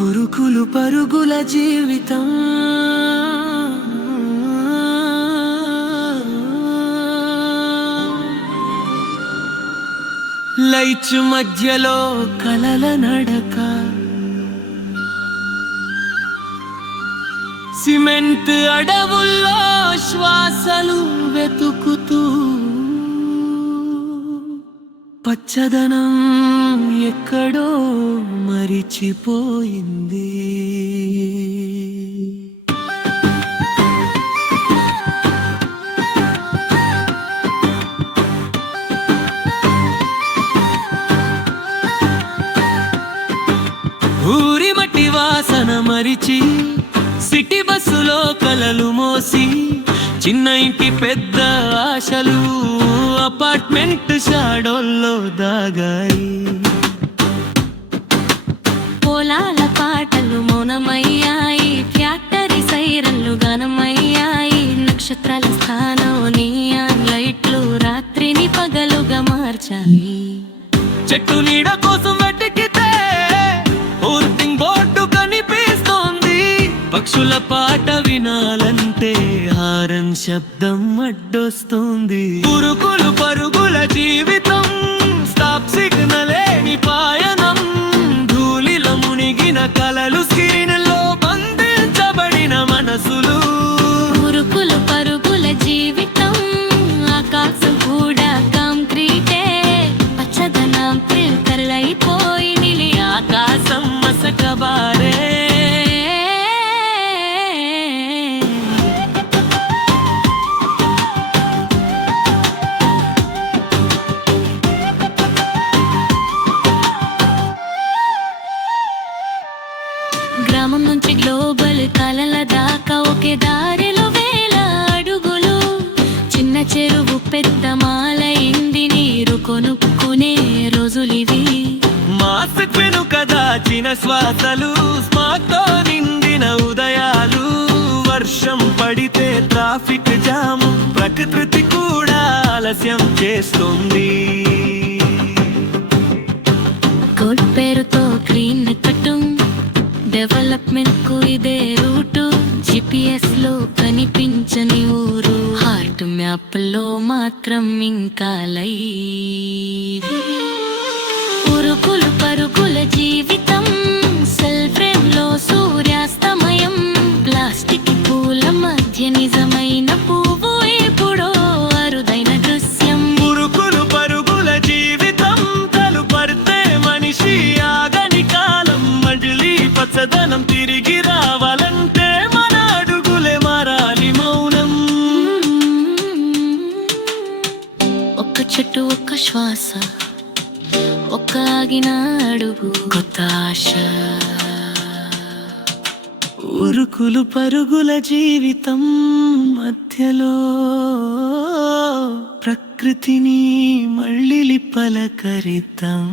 ఉరుకులు పరుగుల జీవితం లైట్స్ మధ్యలో కలల నడక సిమెంట్ అడవుల్లో శ్వాసలు వెతుకుతూ పచ్చదనం ఎక్కడో మరిచిపోయింది. ఊరి మట్టి వాసన మరిచి సిటీ బస్సులో కలలు మోసి చిన్న ఇంటి పెద్ద ఆశలు అపార్ట్మెంట్ షాడోల్లో దాగాయి. పొలాల పాటలు మౌనమయ్యాయి, ఫ్యాక్టరీ సైరన్లు గానమయ్యాయి, నక్షత్రాల స్థానం నియాన్ లైట్లు రాత్రిని పగలుగా మార్చాయి. చెట్టు నీడ కోసం వెతికితే హోర్డింగ్ బోర్డు కనిపిస్తోంది. పక్షుల పాట వినాలంటే హారన్ శబ్దం అడ్డొస్తుంది. ఉరుకులు పరుగుల జీవితం స్టాప్ సిగ్నల్ లేని పాయనం. ధూళిల మునిగిన కలలు స్క్రీన్లో బంధించబడిన మనసులు. ఉరుకులు పరుగుల జీవితం ఆకాశం కూడా కాంక్రీటే. పచ్చదనం ఫిల్టర్లైపోయి నిలి ఆకాశం మసకబారే. గ్రామం నుంచి గ్లోబల్ కలల దాకా ఒకే దారిలో వేల అడుగులు. చిన్న చెరువు పెద్ద మాలైంది, నీరు కొనుక్కునే రోజులివి. మాస్క్ వెనుక దాచిన శ్వాసలు, స్మాగ్ తో నిండిన ఉదయాలు. వర్షం పడితే ట్రాఫిక్ జామ్, ప్రకృతి కూడా ఆలస్యం చేస్తుంది. కోడ్ పేరుతో గ్రీన్ కట్టు, డెవలప్మెంట్ కు ఇదే రూటు. GPS లో కనిపించని ఊరు, హార్ట్ మ్యాప్ లో మాత్రం ఇంకా లైవ్. ఉరుకులు పరుగుల జీవితం సెల్ ఫ్రేమ్ లో సూర్యాస్తమయం. ప్లాస్టిక్ పూల మధ్య నిజమైన పువ్వు ఎప్పుడో అరుదైన దృశ్యం. ఉరుకులు పరుగుల జీవితం తలుపడితే మనిషి ఆగని కాలం. మజిలీ పచ్చదనం తిరిగి రావాలంటే మన అడుగులే మారాలి మౌనం. ఒక్క చెట్టు ఒక్క శ్వాస, ఒక్క ఆగిన అడుగు కొత్త ఆశ. ఉరుకులు పరుగుల జీవితం మధ్యలో ప్రకృతిని మళ్ళీ పలకరిద్దాం.